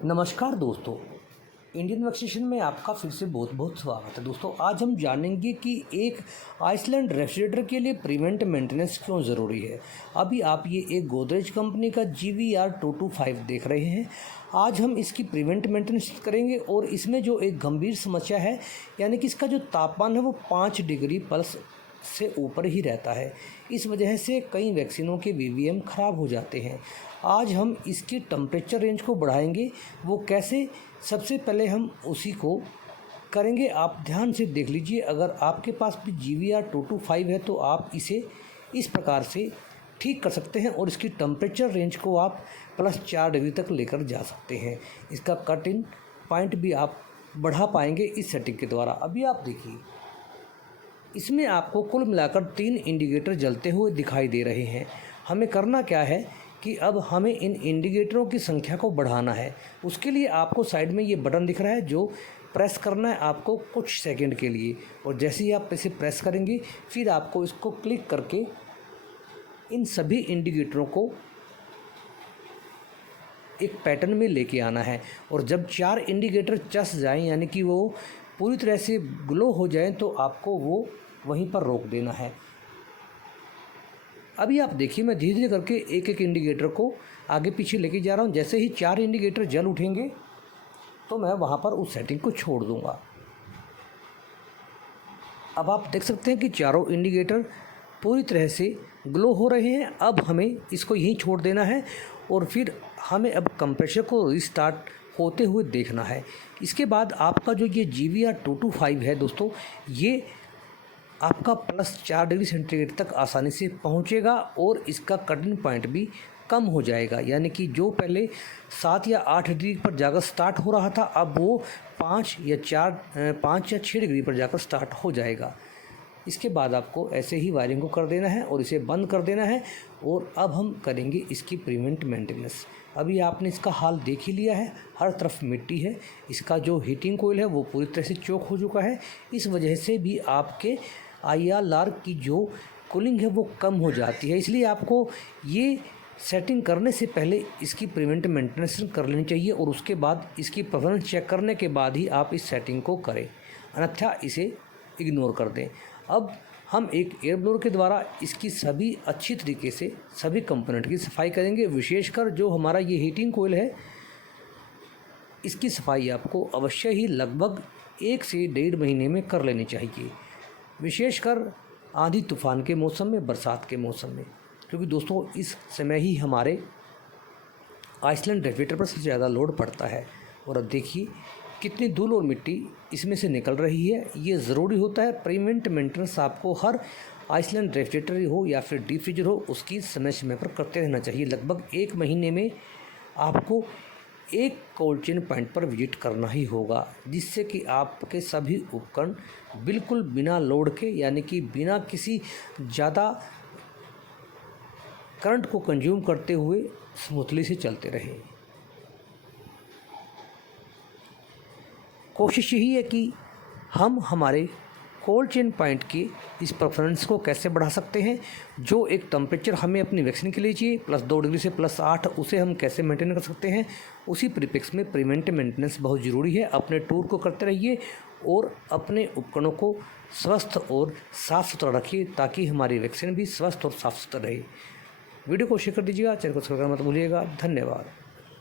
नमस्कार दोस्तों, Indian vaccination में आपका फिर से बहुत बहुत स्वागत है। दोस्तों आज हम जानेंगे कि एक आइसलैंड रेफ्रिजरेटर के लिए प्रिवेंट मेंटेनेंस क्यों ज़रूरी है। अभी आप ये एक गोदरेज कंपनी का GVR225 देख रहे हैं। आज हम इसकी प्रिवेंट मेंटेनेंस करेंगे और इसमें जो एक गंभीर समस्या है, यानी कि इसका जो तापमान है वो 5 डिग्री प्लस से ऊपर ही रहता है। इस वजह से कई वैक्सीनों के VVM ख़राब हो जाते हैं। आज हम इसकी टेम्परेचर रेंज को बढ़ाएंगे। वो कैसे, सबसे पहले हम उसी को करेंगे। आप ध्यान से देख लीजिए। अगर आपके पास भी GVR225 है तो आप इसे इस प्रकार से ठीक कर सकते हैं और इसकी टेम्परेचर रेंज को आप +4 डिग्री तक लेकर जा सकते हैं। इसका कट इन पॉइंट भी आप बढ़ा पाएंगे इस सेटिंग के द्वारा। अभी आप देखिए, इसमें आपको कुल मिलाकर 3 इंडिकेटर जलते हुए दिखाई दे रहे हैं। हमें करना क्या है कि अब हमें इन इंडिकेटरों की संख्या को बढ़ाना है। उसके लिए आपको साइड में ये बटन दिख रहा है जो प्रेस करना है आपको कुछ सेकंड के लिए, और जैसे ही आप इसे प्रेस करेंगे फिर आपको इसको क्लिक करके इन सभी इंडिकेटरों को एक पैटर्न में लेके आना है। और जब 4 इंडिकेटर चस जाएं, यानी कि वो पूरी तरह से ग्लो हो जाएं, तो आपको वो वहीं पर रोक देना है। अभी आप देखिए, मैं धीरे धीरे करके एक एक इंडिकेटर को आगे पीछे लेके जा रहा हूँ। जैसे ही 4 इंडिकेटर जल उठेंगे तो मैं वहाँ पर उस सेटिंग को छोड़ दूँगा। अब आप देख सकते हैं कि चारों इंडिकेटर पूरी तरह से ग्लो हो रहे हैं। अब हमें इसको यहीं छोड़ देना है और फिर हमें अब कंप्रेसर को रिस्टार्ट होते हुए देखना है। इसके बाद आपका जो ये GVR225 है दोस्तों, ये आपका +4 डिग्री सेंटीग्रेड तक आसानी से पहुंचेगा और इसका कटिंग पॉइंट भी कम हो जाएगा। यानी कि जो पहले 7 या 8 डिग्री पर जाकर स्टार्ट हो रहा था, अब वो 5 या 6 डिग्री पर जाकर स्टार्ट हो जाएगा। इसके बाद आपको ऐसे ही वायरिंग को कर देना है और इसे बंद कर देना है। और अब हम करेंगे इसकी प्रिवेंट मेंटेनेंस। अभी आपने इसका हाल देख ही लिया है, हर तरफ मिट्टी है। इसका जो हीटिंग कोयल है वो पूरी तरह से चोक हो चुका है। इस वजह से भी आपके IRR की जो कूलिंग है वो कम हो जाती है। इसलिए आपको ये सेटिंग करने से पहले इसकी प्रिवेंट मेंटेनेंस कर लेनी चाहिए और उसके बाद इसकी परफॉर्मेंस चेक करने के बाद ही आप इस सेटिंग को करें, अन्यथा इसे इग्नोर कर दें। अब हम एक एयर ब्लोअर के द्वारा इसकी सभी अच्छी तरीके से सभी कंपोनेंट की सफाई करेंगे। विशेषकर जो हमारा ये हीटिंग कोयल है, इसकी सफाई आपको अवश्य ही लगभग 1 से 1.5 महीने में कर लेनी चाहिए। विशेषकर आंधी तूफान के मौसम में, बरसात के मौसम में, क्योंकि दोस्तों इस समय ही हमारे आइसलैंड रेफ्रिजरेटर पर सबसे ज़्यादा लोड पड़ता है। और अब देखिए कितनी धूल और मिट्टी इसमें से निकल रही है। ये ज़रूरी होता है। प्रिवेंट मेंटेनेंस आपको हर आइसलैंड रेफ्रिजरेटर हो या फिर डीप फ्रीजर हो, उसकी समय समय पर करते रहना चाहिए। लगभग 1 महीने में आपको एक कोल्ड चेन पॉइंट पर विजिट करना ही होगा, जिससे कि आपके सभी उपकरण बिल्कुल बिना लोड के, यानी कि बिना किसी ज़्यादा करंट को कंज्यूम करते हुए स्मूथली से चलते रहें। कोशिश यही है कि हम हमारे कोल्ड चेन पॉइंट की इस परफॉर्मेंस को कैसे बढ़ा सकते हैं। जो एक टेम्परेचर हमें अपनी वैक्सीन के लिए चाहिए +2 डिग्री से +8, उसे हम कैसे मेंटेन कर सकते हैं। उसी परिप्रेक्ष्य में प्रिवेंट मेंटेनेंस बहुत ज़रूरी है। अपने टूर को करते रहिए और अपने उपकरणों को स्वस्थ और साफ़ सुथरा रखिए, ताकि हमारी वैक्सीन भी स्वस्थ और साफ़ सुथरा रहे। वीडियो को शेयर कर दीजिएगा, चैनल को सब्सक्राइब करना मत भूलिएगा। धन्यवाद।